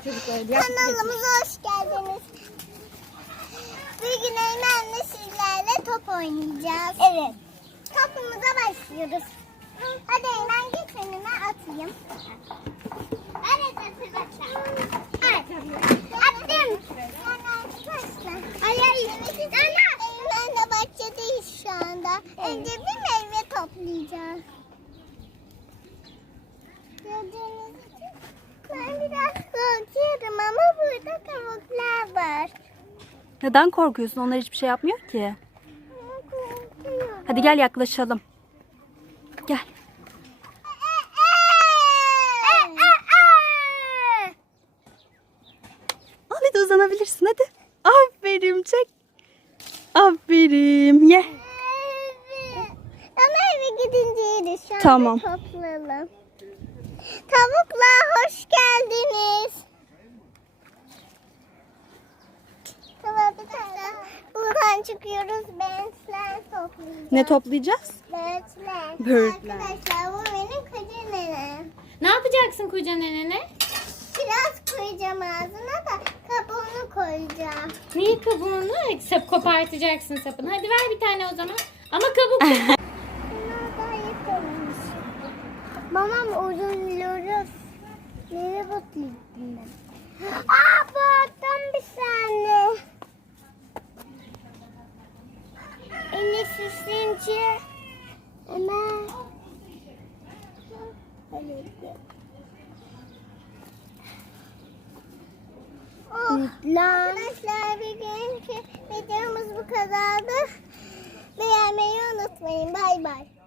çocuklara. Kanalımıza hoş geldiniz. Bugün Eymen'le sizlerle top oynayacağız. Evet. Topumuza başlıyoruz. Hadi Eymen geç önüme atayım. Evet arkadaşlar. Evet. Attım. Yani arkadaşlar. Ay ay. Eymen de bahçedeyiz şu anda. Önce bir meyve toplayacağız. Gördüğünüz için ben biraz korkuyorum ama burada tavuklar var. Neden korkuyorsun? Onlar hiçbir şey yapmıyor ki. Korkuyorum. Hadi gel yaklaşalım. Gel. Hadi uzanabilirsin hadi. Aferin çek. Aferin ye. Ama eve gidince yeriz. Şu anda Tamam. toplayalım. Tavuklar hoş geldiniz. Tamam bir dakika. Buradan çıkıyoruz. Bentler toplayacağız. Ne toplayacağız? Böğürtler. Arkadaşlar bu benim koca nenem. Ne yapacaksın koca nenene? Biraz koyacağım ağzına da kabuğunu koyacağım. Niye kabuğunu sap kopartacaksın sapını? Hadi ver bir tane o zaman. Ama kabuk. Bunlar daha yakalamış. Babam uzunluyoruz. Nereye bakayım ben? Sinci. Hemen. Oh, arkadaşlar bugünkü videomuz bu kadardı. Beğenmeyi unutmayın. Bay bay.